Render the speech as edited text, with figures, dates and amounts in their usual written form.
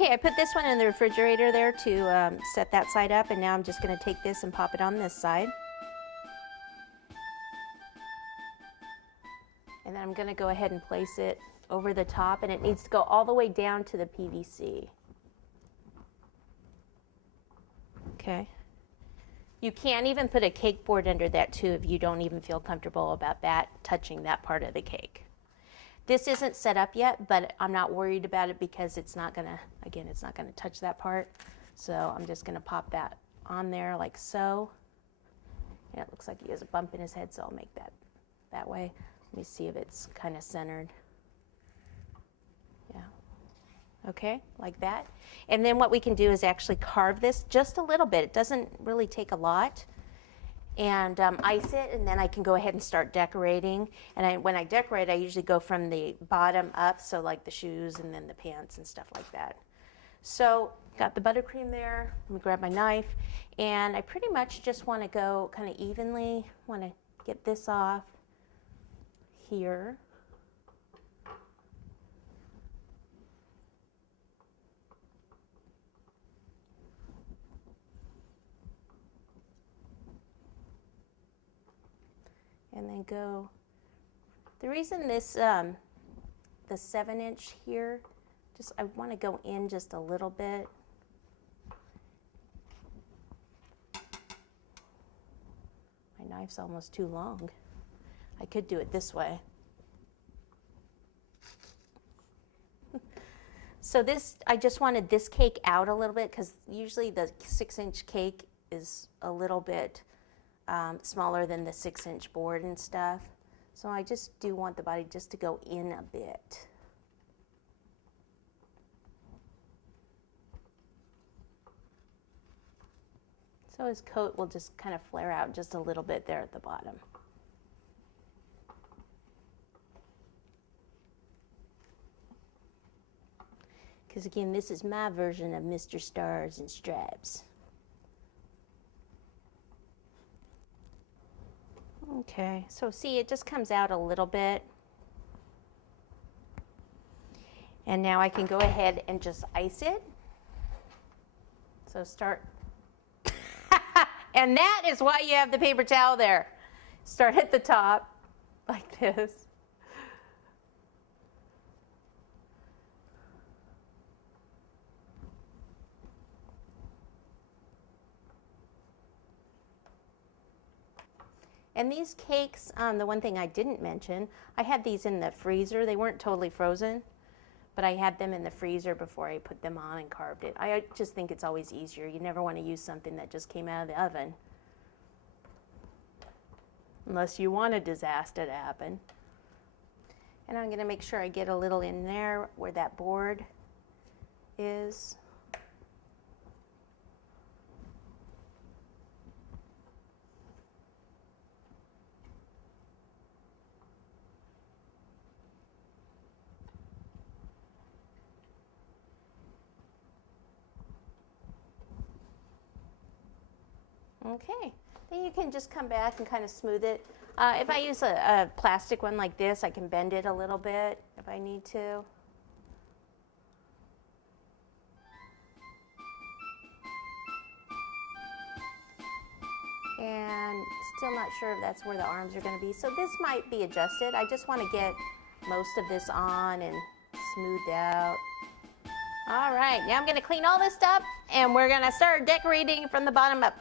Okay, I put this one in the refrigerator there to set that side up, and now I'm just going to take this and pop it on this side. And then I'm going to go ahead and place it over the top, and it needs to go all the way down to the PVC. Okay. You can even put a cake board under that too if you don't even feel comfortable about that touching that part of the cake. This isn't set up yet, but I'm not worried about it because it's not gonna, again, it's not gonna touch that part. So I'm just gonna pop that on there like so. And it looks like he has a bump in his head, so I'll make that way. Let me see if it's kind of centered. Yeah. Okay, like that. And then what we can do is actually carve this just a little bit. It doesn't really take a lot. And ice it, and then I can go ahead and start decorating. And when I decorate, I usually go from the bottom up, so like the shoes and then the pants and stuff like that. So got the buttercream there. Let me grab my knife. And I pretty much just want to go kind of evenly. Want to get this off here. And then go, the reason this, the 7-inch here, just I want to go in just a little bit. My knife's almost too long. I could do it this way. So this, I just wanted this cake out a little bit because usually the 6-inch cake is a little bit smaller than the 6-inch board and stuff. So I just do want the body just to go in a bit. So his coat will just kind of flare out just a little bit there at the bottom. Because again, this is my version of Mr. Stars and Stripes. Okay, so see, it just comes out a little bit. And now I can go ahead and just ice it. So start, and that is why you have the paper towel there. Start at the top, like this. And these cakes, the one thing I didn't mention, I had these in the freezer. They weren't totally frozen, but I had them in the freezer before I put them on and carved it. I just think it's always easier. You never want to use something that just came out of the oven, unless you want a disaster to happen. And I'm going to make sure I get a little in there where that board is. Okay, then you can just come back and kind of smooth it. If I use a plastic one like this, I can bend it a little bit if I need to. And still not sure if that's where the arms are going to be. So this might be adjusted. I just want to get most of this on and smoothed out. All right, now I'm going to clean all this up and we're going to start decorating from the bottom up.